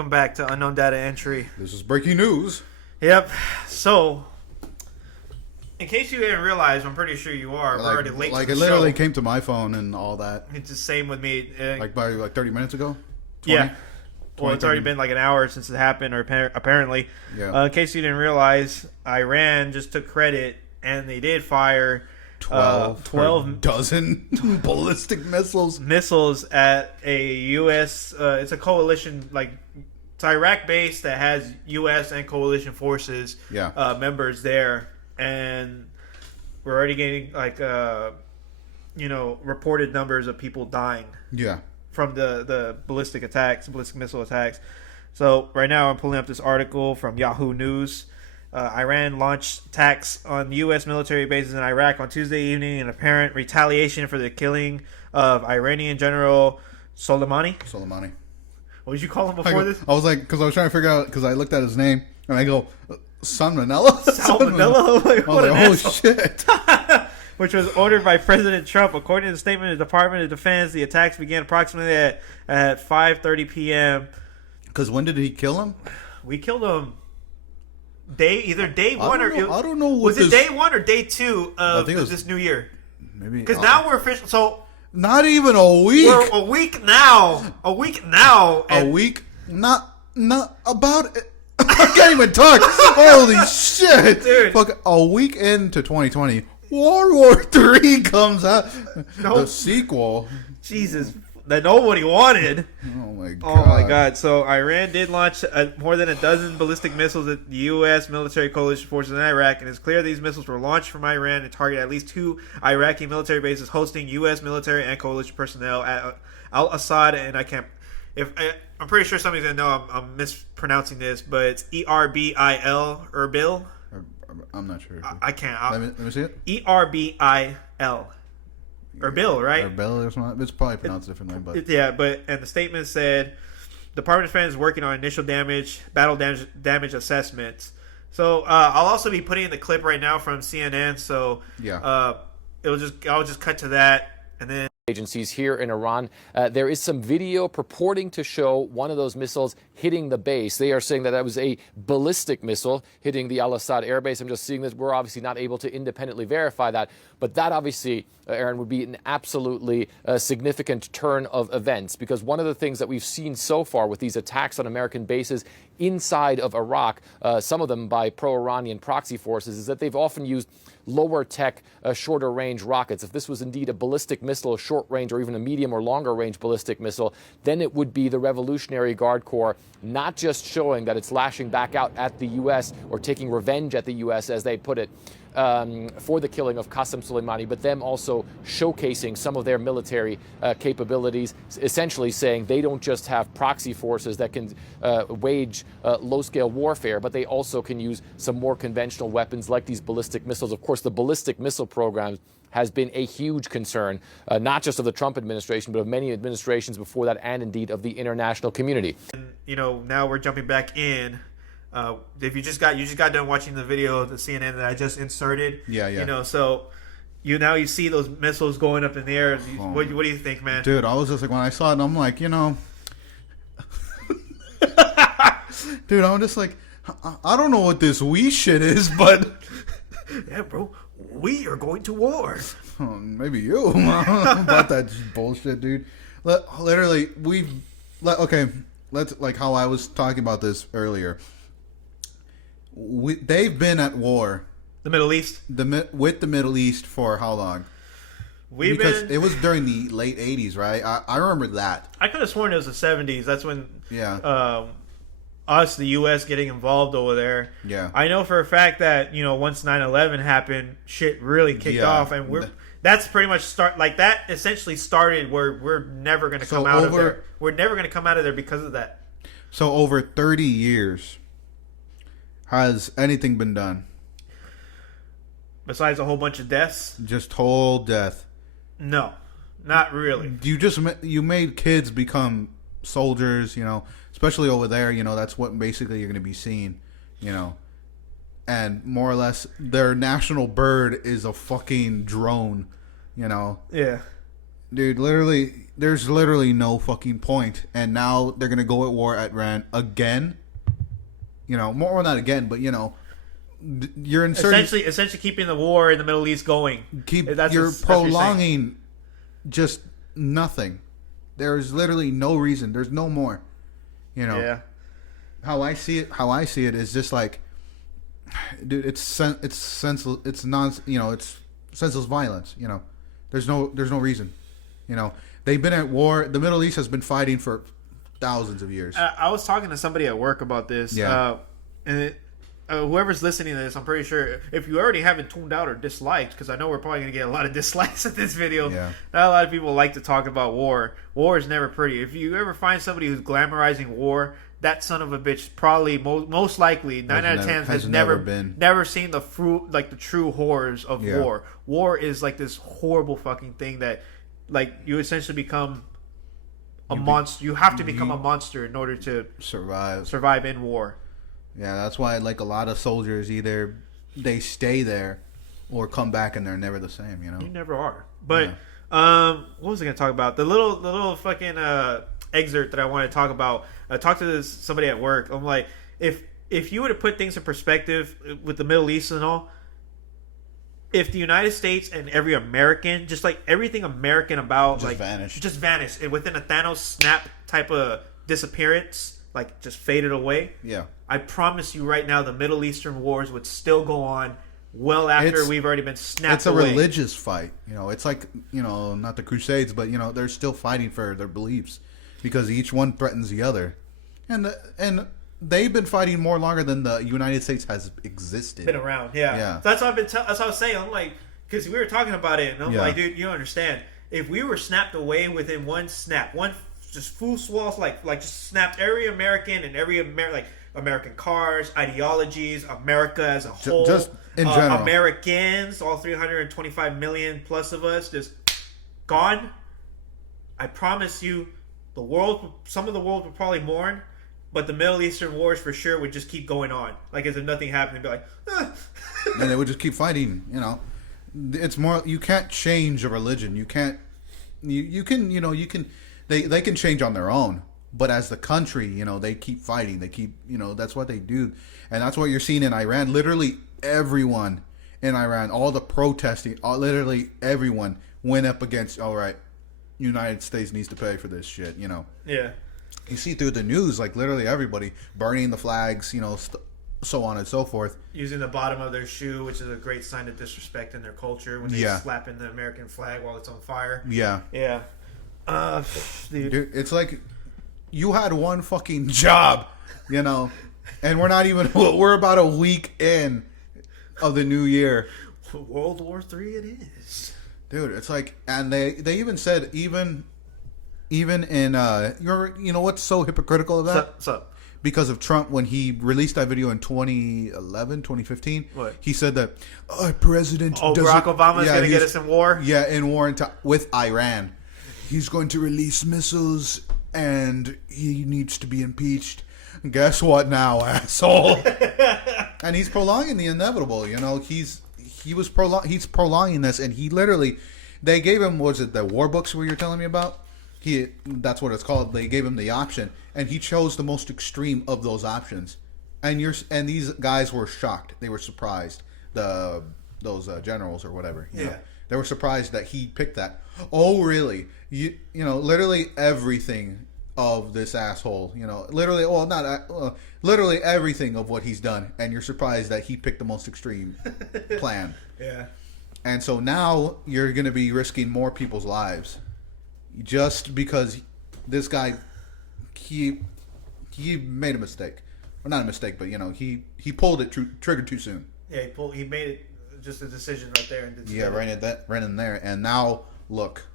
welcome back to Unknown Data Entry. This is breaking news. Yep. So, in case you didn't realize, I'm pretty sure you are. We're already late. Like to it the literally show. came to my phone and all that. It's the same with me. Like by 30 minutes ago. 20? Yeah. Well, it's 20, already been like an hour since it happened, or apparently. Yeah. In case you didn't realize, Iran just took credit, and they did fire 12 dozen ballistic missiles. missiles at a U.S. It's a coalition, like it's Iraq base that has U.S. and coalition forces members there, and we're already getting like reported numbers of people dying. Yeah. From the ballistic missile attacks. So right now I'm pulling up this article from Yahoo News. Iran launched attacks on U.S. military bases in Iraq on Tuesday evening in apparent retaliation for the killing of Iranian General Soleimani. What did you call him before this? I was like, because I was trying to figure out, because I looked at his name, and I go, Salmonella? Salmonella? Like, I was like, oh shit. Which was ordered by President Trump. According to the statement of the Department of Defense, the attacks began approximately at 5:30 p.m. Because when did he kill him? We killed him either day one or... I don't know. Was it day one or day two of this new year? Maybe. Because now we're official. So... Not even a week. We're a week now. A week now. A week? Not about... I can't even talk. Holy shit. Dude. Fuck, a week into 2020... World War III comes out. The sequel. Jesus. That nobody wanted. Oh my god. Oh my god. So Iran did launch more than a dozen ballistic missiles at the U.S. military coalition forces in Iraq, and it's clear these missiles were launched from Iran to target at least 2 Iraqi military bases hosting U.S. military and coalition personnel at Al-Assad. And I'm pretty sure somebody's gonna know I'm mispronouncing this, but it's Erbil. Erbil. I'm not sure. I can't. Let me see it. Erbil. Erbil, right? Erbil or something. It's probably pronounced differently, but and the statement said, Department of Defense is working on initial battle damage assessments. So I'll also be putting in the clip right now from CNN. So I'll just cut to that, and then. Agencies here in Iran. There is some video purporting to show one of those missiles hitting the base. They are saying that was a ballistic missile hitting the Al-Assad air base. I'm just seeing this. We're obviously not able to independently verify that, but that obviously, Aaron, would be an absolutely significant turn of events, because one of the things that we've seen so far with these attacks on American bases inside of Iraq, some of them by pro-Iranian proxy forces, is that they've often used lower tech, shorter range rockets. If this was indeed a ballistic missile, a short range or even a medium or longer range ballistic missile, then it would be the Revolutionary Guard Corps not just showing that it's lashing back out at the U.S. or taking revenge at the U.S., as they put it, for the killing of Qasem Soleimani, but them also showcasing some of their military capabilities, essentially saying they don't just have proxy forces that can wage low-scale warfare, but they also can use some more conventional weapons like these ballistic missiles. Of course, the ballistic missile program has been a huge concern, not just of the Trump administration, but of many administrations before that, and indeed of the international community. And, now we're jumping back in. If you just got done watching the video of the CNN that I just inserted, so you see those missiles going up in the air. What do you think, man? Dude, I was just like, when I saw it, I'm like, dude, I'm just like, I don't know what this we shit is, but yeah, bro, we are going to war. Maybe you about that bullshit, dude. Literally, let's like how I was talking about this earlier. They've been at war. The Middle East? With the Middle East for how long? It was during the late 80s, right? I remember that. I could have sworn it was the 70s. That's when the U.S. getting involved over there. Yeah. I know for a fact that, once 9/11 happened, shit really kicked off. And that's pretty much that essentially started where we're never going to come out of there. We're never going to come out of there because of that. So over 30 years, has anything been done? Besides a whole bunch of deaths? Just whole death. No, not really. You made kids become soldiers, especially over there, that's what basically you're going to be seeing, and more or less their national bird is a fucking drone, Yeah. Dude, literally, there's literally no fucking point. And now they're gonna go at war at Iran again. You know, more or not again, but you know, you're inserting. Essentially keeping the war in the Middle East going. You're That's what you're prolonging just nothing. There's literally no reason. There's no more. You know. Yeah. How I see it is just like, dude, it's senseless. It's non. You know, it's senseless violence. You know, there's no reason. You know, they've been at war. The Middle East has been fighting for thousands of years. I was talking to somebody at work about this. Yeah. And whoever's listening to this, I'm pretty sure if you already haven't tuned out or disliked, because I know we're probably going to get a lot of dislikes at this video. Yeah. Not a lot of people like to talk about war. War is never pretty. If you ever find somebody who's glamorizing war, that son of a bitch probably most likely 9 out of 10 has never seen the fruit, like the true horrors of war. War is like this horrible fucking thing that, like, you essentially become a monster. You have to become a monster in order to survive in war. Yeah, that's why like a lot of soldiers either they stay there or come back and they're never the same. You know, you never are. But what was I gonna talk about? The little fucking excerpt that I want to talk about. I talked to somebody at work. I'm like, if you were to put things in perspective with the Middle East and all, if the United States and every American, just like everything American about, just vanished, and within a Thanos snap type of disappearance, like just faded away. Yeah, I promise you right now, the Middle Eastern wars would still go on well after we've already been snapped away. It's a religious fight. You know, it's like, you know, not the Crusades, but you know, they're still fighting for their beliefs because each one threatens the other, and they've been fighting more longer than the United States has existed. Been around, yeah. So that's what that's what I was saying. I'm like, because we were talking about it, and I'm like, dude, you don't understand. If we were snapped away within one snap, one just full swath, like just snapped every American and every American cars, ideologies, America as a whole, just in general, Americans, all 325 million plus of us, just gone. I promise you, some of the world would probably mourn. But the Middle Eastern wars for sure would just keep going on, like as if nothing happened. Be like, and they would just keep fighting. You know, it's more. You can't change a religion. You can't. You can. You know. You can. They can change on their own. But as the country, you know, they keep fighting. They keep. You know, that's what they do, and that's what you're seeing in Iran. Literally everyone in Iran, all the protesting, literally everyone went up against. All right, United States needs to pay for this shit. You know. Yeah. You see through the news, like literally everybody burning the flags, you know, so on and so forth. Using the bottom of their shoe, which is a great sign of disrespect in their culture when they slap in the American flag while it's on fire. Yeah. Yeah. Dude, it's like you had one fucking job, you know, and we're about a week in of the new year. World War III it is. Dude, it's like, and they even said even in you know what's so hypocritical of that? What's up? Because of Trump, when he released that video in 2015, what? He said that our president Barack Obama's going to get us in war? Yeah, in war with Iran. He's going to release missiles and he needs to be impeached. Guess what now, asshole? And he's prolonging the inevitable, you know. He's prolonging this, and he literally, they gave him, was it the war books where you're telling me about? That's what it's called. They gave him the option, and he chose the most extreme of those options. And these guys were shocked. They were surprised. Those generals or whatever. You know, they were surprised that he picked that. Oh, really? You know, literally everything of this asshole. You know, literally. Well, not literally everything of what he's done, and you're surprised that he picked the most extreme plan. Yeah. And so now you're going to be risking more people's lives. Just because this guy, he made a mistake, or not a mistake, but you know he pulled it triggered too soon. Yeah, he made it just a decision right there. Right in there, and now look,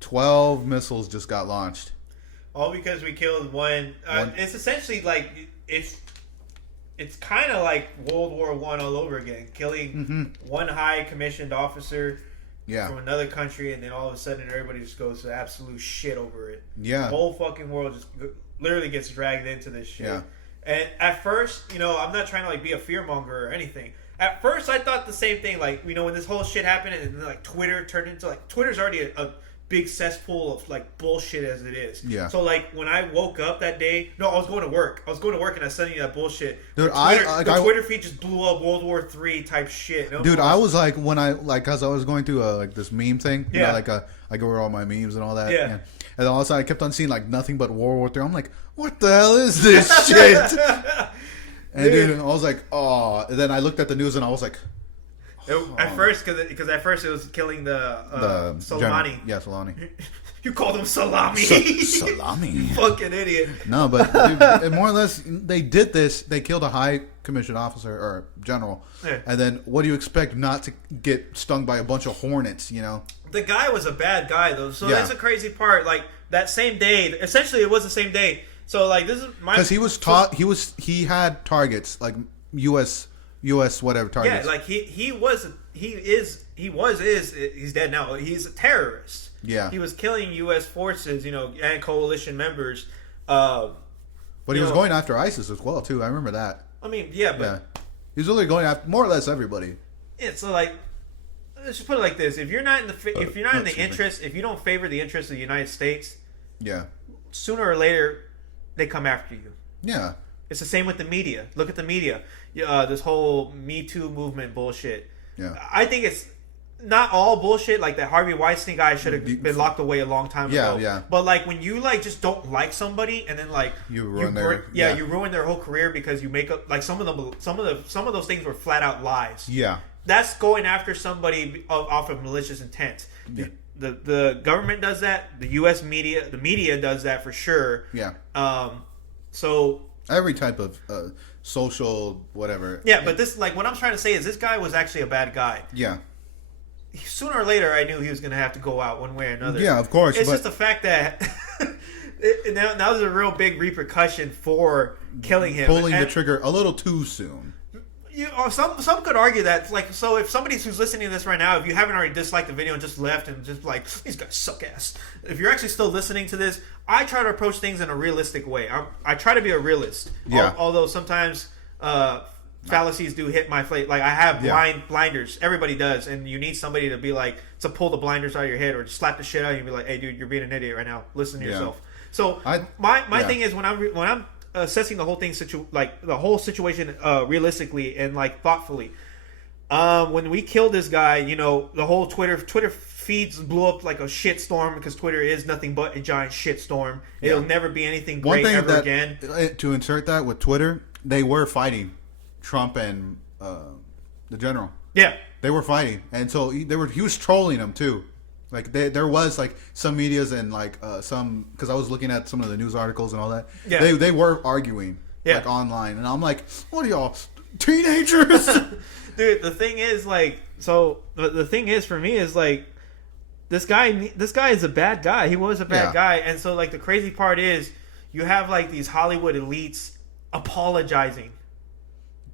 12 missiles just got launched. All because we killed one. It's essentially like it's kind of like World War I all over again, killing one high commissioned officer. Yeah. From another country, and then all of a sudden everybody just goes to absolute shit over it. Yeah. The whole fucking world just literally gets dragged into this shit. Yeah. And at first, you know, I'm not trying to like be a fearmonger or anything. At first, I thought the same thing. Like, you know, when this whole shit happened, and then like Twitter turned into like Twitter's already a big cesspool of like bullshit as it is. Yeah. So like when I woke up that day, no, I was going to work. And I was sending you that bullshit. Dude, The Twitter feed just blew up World War III type shit. Dude, I was like when I cause I was going through like this meme thing. You Yeah. know, like I go over all my memes and all that. Yeah. And then all of a sudden I kept on seeing like nothing but World War III. I'm like, what the hell is this shit? And dude, I was like, oh. And then I looked at the news and I was like, At first, because at first it was killing the Soleimani. Yeah, Soleimani. You called him salami. Salami. Fucking idiot. No, but dude, more or less, they did this. They killed a high commissioned officer or general, Yeah. and then what do you expect not to get stung by a bunch of hornets? You know? The guy was a bad guy though, so Yeah. that's the crazy part. Like that same day, essentially it was the same day. So like this is my Because he was taught, he had targets like U.S. whatever targets. Yeah, like he's dead now. He's a terrorist. Yeah. He was killing U.S. forces, and coalition members. But he was know- going after ISIS as well too. I remember that. I mean, yeah, but Yeah, he was really going after more or less everybody. it's like, let's just put it like this: if you're not in the excuse me. interest, if you don't favor the interests of the United States, Yeah, sooner or later they come after you. yeah, It's the same with the media. Look at the media. This whole Me Too movement bullshit. yeah. I think it's not all bullshit. Like that Harvey Weinstein guy should have been locked away a long time Yeah, ago. yeah. But like when you like just don't like somebody and then like You ruin their- yeah. you ruin their whole career because you make up like some of those things were flat out lies. Yeah. That's going after somebody off of malicious intent. Yeah. The government does that. The U.S. media, the media does that for sure. Yeah. So Every type of social whatever. yeah, but this like what I'm trying to say is this guy was actually a bad guy. Yeah. Sooner or later, I knew he was going to have to go out one way or another. Yeah, of course. It's but just the fact that now there's a real big repercussion for killing him. pulling the And trigger a little too soon. some could argue that, like, so if somebody who's listening to this right now, if you haven't already disliked the video and just left and just like, these guys suck ass. If you're actually still listening to this, I try to approach things in a realistic way. I try to be a realist. Yeah. Although sometimes fallacies do hit my face. Like I have blinders. Everybody does, and you need somebody to be like to pull the blinders out of your head or just slap the shit out of you and be like, "Hey, dude, you're being an idiot right now. Listen to yourself." So my thing is when I'm assessing the whole thing, the whole situation realistically and like thoughtfully. When we killed this guy, the whole Twitter feeds blew up like a shitstorm because Twitter is nothing but a giant shitstorm. It'll never be anything great ever again. To insert that with Twitter, they were fighting Trump and the general. Yeah. They were fighting, and so he was trolling them too. Like there was like some medias and like some, because I was looking at some of the news articles and all that. Yeah. They were arguing like online, and I'm like, what are y'all teenagers? Dude, the thing is like, so the thing is for me is like, this guy is a bad guy. He was a bad guy, and so like the crazy part is you have like these Hollywood elites apologizing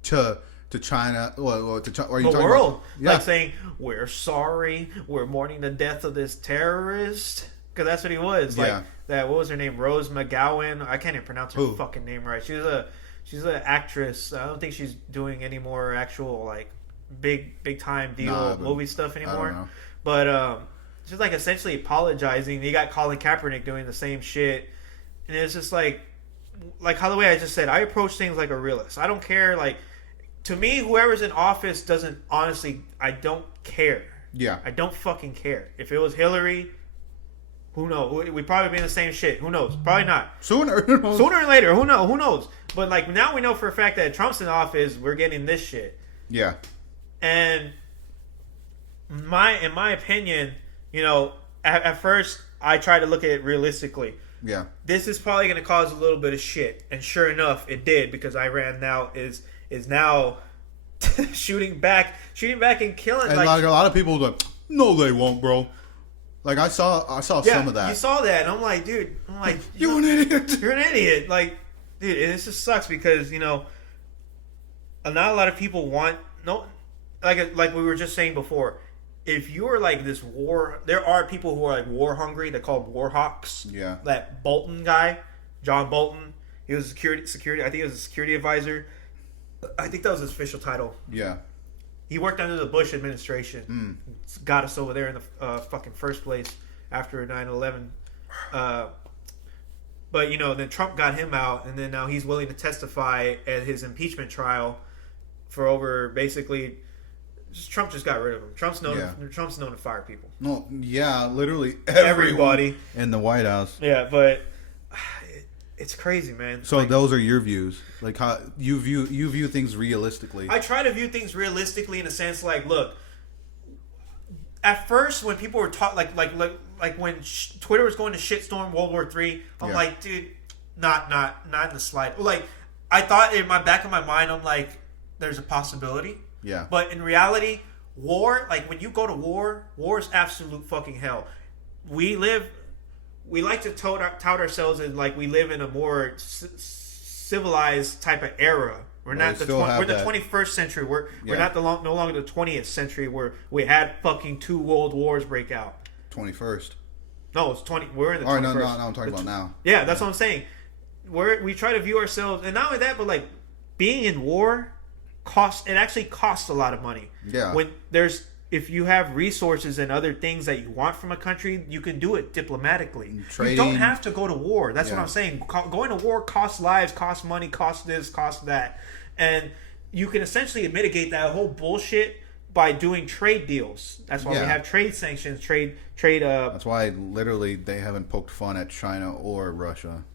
to China, or to China, or the world, yeah. like saying we're sorry, we're mourning the death of this terrorist, because that's what he was. Like that. What was her name? Rose McGowan. I can't even pronounce her fucking name right. She's an actress. I don't think she's doing any more actual like big time deal movie stuff anymore. I don't know. But she's like essentially apologizing. You got Colin Kaepernick doing the same shit, and it's just like how the way I just said, I approach things like a realist. I don't care. Like, to me, whoever's in office doesn't, honestly, I don't care. Yeah. I don't fucking care. If it was Hillary, who knows? We'd probably be in the same shit. Who knows? Probably not. Sooner or later. Who knows? But like now we know for a fact that Trump's in office, we're getting this shit. Yeah. And in my opinion, at first I tried to look at it realistically. Yeah. This is probably going to cause a little bit of shit, and sure enough, it did, because Iran now is now shooting back and killing. And like a lot of people like, no, they won't, bro. Like I saw some of that. You saw that, and I'm like, dude, you're an idiot. You're an idiot. Like, dude, and this just sucks because not a lot of people want like we were just saying before. If you're like this war, there are people who are like war hungry. They're called war hawks. Yeah. That Bolton guy, John Bolton, he was a security. I think he was a security advisor. I think that was his official title. Yeah. He worked under the Bush administration. Got us over there in the fucking first place. after 9/11. But then Trump got him out, and then now he's willing to testify at his impeachment trial for over basically. Trump just got rid of him. Trump's known to fire people. No, yeah, literally Everybody in the White House. Yeah, but it's crazy, man. So those are your views, like how you view things realistically. I try to view things realistically in a sense, like, look. At first, when people were taught, like when Twitter was going to shitstorm World War III, I'm like, dude, not in the slide. Like, I thought in my back of my mind, I'm like, there's a possibility. Yeah. But in reality, war, like when you go to war is absolute fucking hell. We like to tout ourselves as like we live in a more civilized type of era. We're not the 21st century. We're not no longer the 20th century where we had fucking 2 world wars break out. 21st. No, it's 20. We're in the 21st. All right, no, I'm talking about now. Yeah, that's what I'm saying. We try to view ourselves, and not only that, but like being in war actually costs a lot of money. Yeah. If you have resources and other things that you want from a country, you can do it diplomatically. Trading. You don't have to go to war. That's what I'm saying. Going to war costs lives, costs money, costs this, costs that. And you can essentially mitigate that whole bullshit by doing trade deals. That's why we have trade sanctions, trade. That's why literally they haven't poked fun at China or Russia.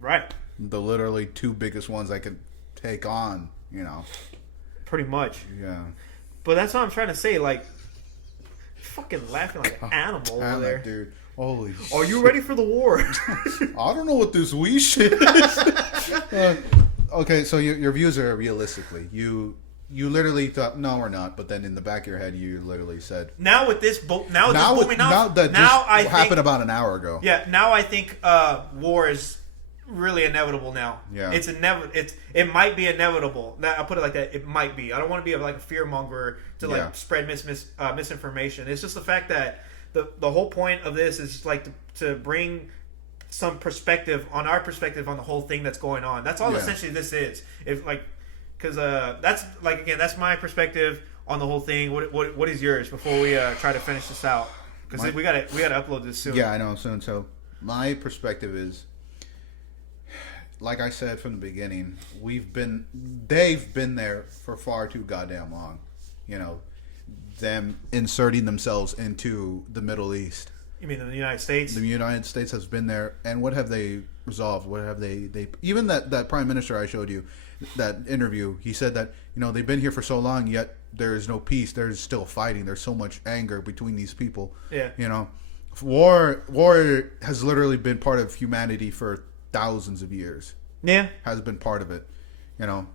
Right. The literally 2 biggest ones I could take on. Pretty much. Yeah. But that's what I'm trying to say. Like, fucking laughing like an animal over there, dude. Holy shit. Are you ready for the war? I don't know what this we shit is. Okay, so your views are realistically. You literally thought no, we're not, but then in the back of your head, you literally said now with this booming up. That just happened about an hour ago. Yeah, now I think war is really inevitable now. Yeah, it's it might be inevitable. I'll put it like that. It might be. I don't want to be like a fear monger to spread misinformation. It's just the fact that the whole point of this is like to bring some perspective on the whole thing that's going on. That's all essentially this is. Because that's like, again, that's my perspective on the whole thing. What is yours before we try to finish this out? Because we gotta upload this soon. Yeah, I know soon. So my perspective is, like I said from the beginning, they've been there for far too goddamn long. Them inserting themselves into the Middle East. You mean the United States? The United States has been there, and what have they resolved? What have they even that prime minister I showed you, that interview, he said that they've been here for so long, yet there is no peace. There's still fighting. There's so much anger between these people. Yeah. War has literally been part of humanity for thousands of years. Yeah, has been part of it.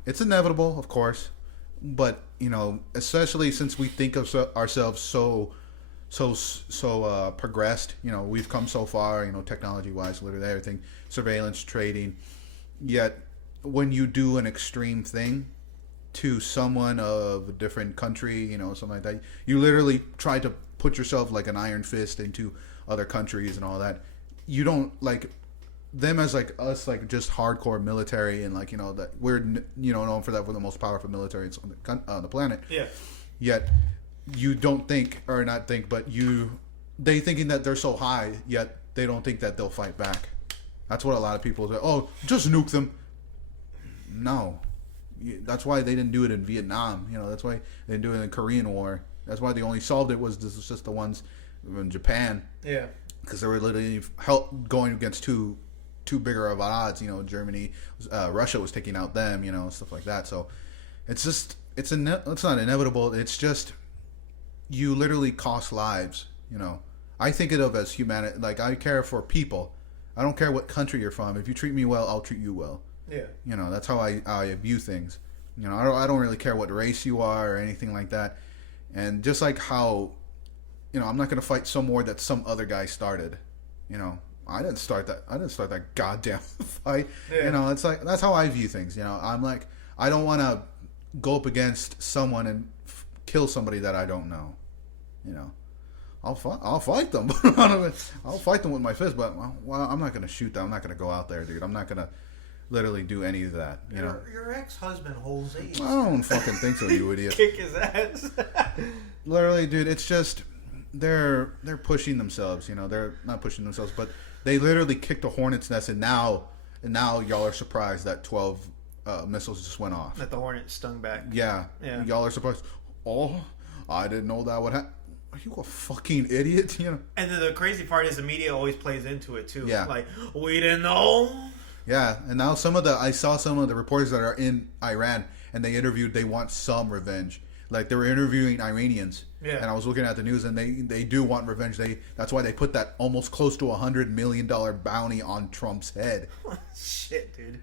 It's inevitable, of course, but especially since we think of ourselves so progressed. We've come so far. Technology wise, literally everything, surveillance, trading. Yet, when you do an extreme thing to someone of a different country, something like that, you literally try to put yourself like an iron fist into other countries and all that. You don't like them as like us, like just hardcore military, and like that we're known for that, we're the most powerful military on the planet. Yeah. Yet you don't think, or not think, but they thinking that they're so high, yet they don't think that they'll fight back. That's what a lot of people say. Oh, just nuke them. No, that's why they didn't do it in Vietnam. That's why they didn't do it in the Korean War. That's why they only solved it was just the ones in Japan. Yeah, because they were literally going against too bigger of odds. Germany, Russia was taking out them. Stuff like that. So it's not inevitable. It's just you literally cost lives. I think of it as humanity. Like, I care for people. I don't care what country you're from. If you treat me well, I'll treat you well. Yeah. That's how I view things. I don't really care what race you are or anything like that. And just like how, I'm not gonna fight some war that some other guy started. I didn't start that goddamn fight. Yeah. It's like, that's how I view things. I'm like, I don't want to go up against someone and kill somebody that I don't know. I'll fight them. I'll fight them with my fist, but I'm not gonna shoot them. I'm not gonna go out there, dude. I'm not gonna literally do any of that. Your ex-husband Jose. I don't fucking think so, you idiot. Kick his ass. Literally, dude. It's just they're pushing themselves. You know, they're not pushing themselves, but they literally kicked a hornet's nest, and now y'all are surprised that 12 missiles just went off. That the Hornet stung back. Yeah, y'all are surprised. Oh, I didn't know that would happen. Are you a fucking idiot? You know. And then the crazy part is the media always plays into it too. Yeah. Like, we didn't know. Yeah, and now I saw some of the reporters that are in Iran, and they want some revenge. Like, they were interviewing Iranians. Yeah. And I was looking at the news, and they do want revenge. That's why they put that almost close to $100 million bounty on Trump's head. Shit, dude.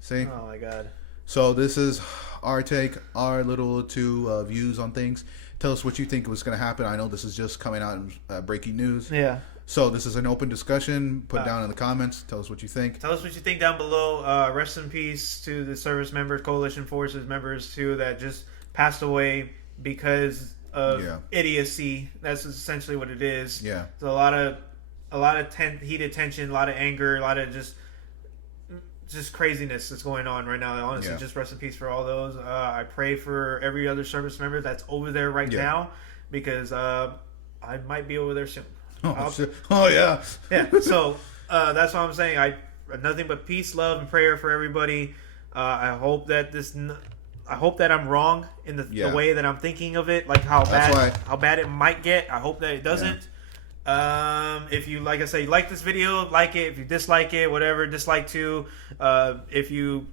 See? Oh my god. So this is our take, our little two views on things. Tell us what you think was going to happen. I know this is just coming out in breaking news. Yeah. So this is an open discussion. Put down in the comments. Tell us what you think. Tell us what you think down below. Rest in peace to the service members, coalition forces members too, that just passed away because of idiocy. That's essentially what it is. Yeah. So a lot of heated tension, a lot of anger, a lot of just craziness that's going on right now. Honestly, just rest in peace for all those. I pray for every other service member that's over there right now, because I might be over there soon. Oh yeah. Yeah. So that's what I'm saying. Nothing but peace, love, and prayer for everybody. I hope that I'm wrong in the way that I'm thinking of it, like how bad it might get. I hope that it doesn't. If you, like I say, like this video, like it. If you dislike it, whatever, dislike too. If you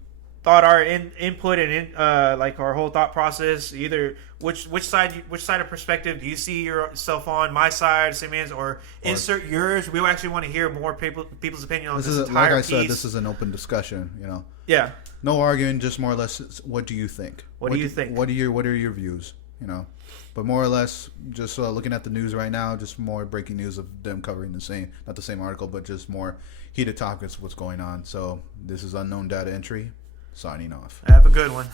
thought our input and like our whole thought process, either which side of perspective do you see yourself on? My side, Simeon's, or insert yours. We actually want to hear more people's opinion on this entire like I piece. said, this is an open discussion. You know. Yeah. No arguing, just more or less. What do you think? What do you think? What are your views? You know. But more or less, just looking at the news right now, just more breaking news of them covering not the same article, but just more heated topics of what's going on. So this is Unknown Data Entry, signing off. Have a good one.